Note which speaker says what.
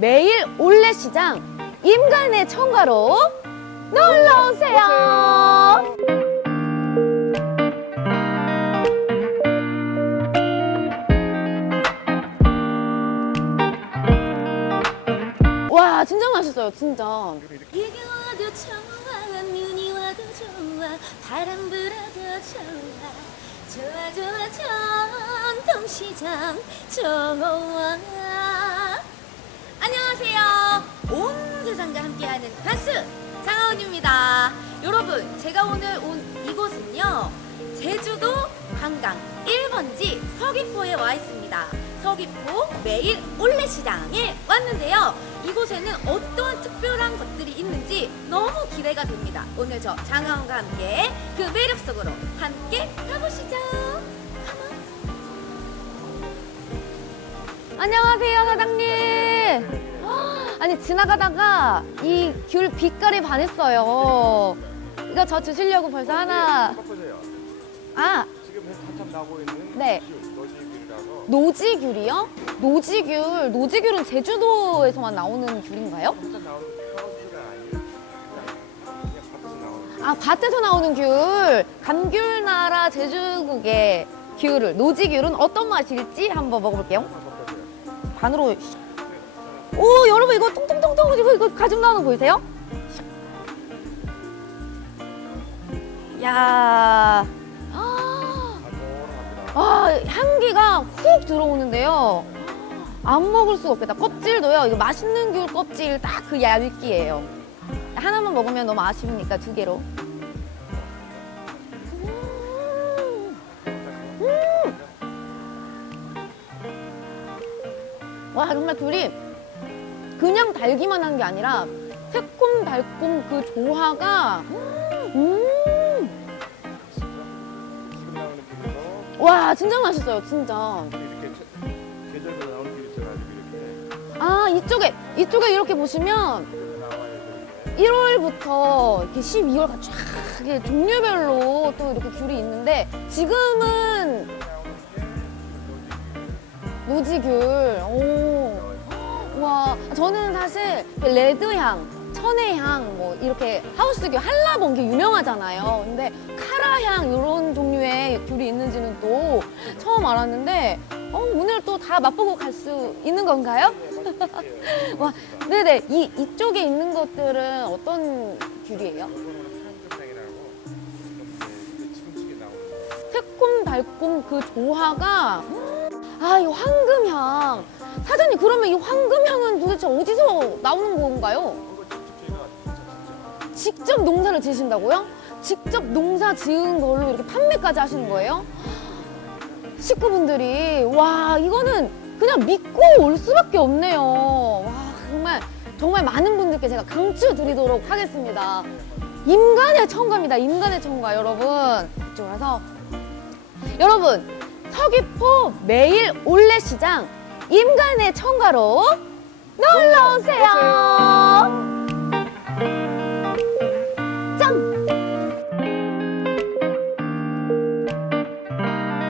Speaker 1: 매일 올레시장 임간의 청가로 놀러 오세요. 와 진짜 맛있어요 진짜.
Speaker 2: 바람 불어도 좋아 좋아 좋아 전통시장 좋아 안녕하세요. 온 세상과 함께하는 가수 장하은입니다. 여러분 제가 오늘 온 이곳은요 제주도 관광 1번지 서귀포에 와 있습니다. 서귀포 매일 올레시장에 왔는데요. 이곳에는 어떠한 특별한 것들이 있는지 너무 기대가 됩니다. 오늘 저 장하은과 함께 그 매력 속으로 함께 가보시죠.
Speaker 1: 안녕하세요 사장님. 아니 지나가다가 이 귤 빛깔에 반했어요. 이거 저 주시려고 벌써 하나.
Speaker 3: 보세요.
Speaker 1: 아
Speaker 3: 지금 한참 나고 있는
Speaker 1: 네.
Speaker 3: 너지귤이라고
Speaker 1: 노지귤이요? 노지귤. 노지귤은 제주도에서만 나오는 귤인가요?
Speaker 3: 한참 나오는 카우스가 아니에요. 그냥 그냥 밭에서 나오는.
Speaker 1: 아 밭에서 나오는 귤. 감귤나라 제주국의 귤을 노지귤은 어떤 맛일지 한번 먹어볼게요.
Speaker 3: 한번.
Speaker 1: 반으로. 오 여러분 이거 통통통통 이거 이거 가슴 나오는 거 보이세요? 야. 아.
Speaker 3: 아도합니다
Speaker 1: 아, 향기가 훅 들어오는데요. 안 먹을 수가 없겠다. 껍질도요. 이거 맛있는 귤 껍질 딱 그 얇기예요. 하나만 먹으면 너무 아쉬우니까 두 개로. 음. 음. 와, 정말 귤이 그냥 달기만 한 게 아니라 새콤달콤 그 조화가 음. 와, 진짜 맛있어요. 진짜. 아 이쪽에 이쪽에 이렇게 보시면
Speaker 3: 나와야 되는데
Speaker 1: 1월부터 이렇게 12월까지 쫙 종류별로 또 이렇게 귤이 있는데 지금은 노지귤 오. 와 저는 사실 레드향 천혜향 뭐 이렇게 하우스귤 한라봉기 유명하잖아요 근데 카라향 이런 종류의 귤이 있는지는 또 처음 알았는데 어, 오늘 또 다 맛보고 갈 수 있는 건가요? 와, 네네. 이, 이쪽에 있는 것들은 어떤 귤이에요?
Speaker 3: 거.
Speaker 1: 새콤 달콤 그 조화가 아, 이 황금향. 사장님, 그러면 이 황금향은 도대체 어디서 나오는 건가요? 직접 농사를 지으신다고요? 직접 농사 지은 걸로 이렇게 판매까지 하시는 거예요? 식구분들이 와 이거는 그냥 믿고 올 수밖에 없네요. 와 정말 정말 많은 분들께 제가 강추 드리도록 하겠습니다. 임간의 청가입니다. 임간의 청가 여러분. 이쪽으로 와서 여러분 서귀포 매일 올레시장 임간의 청가로 놀러 오세요.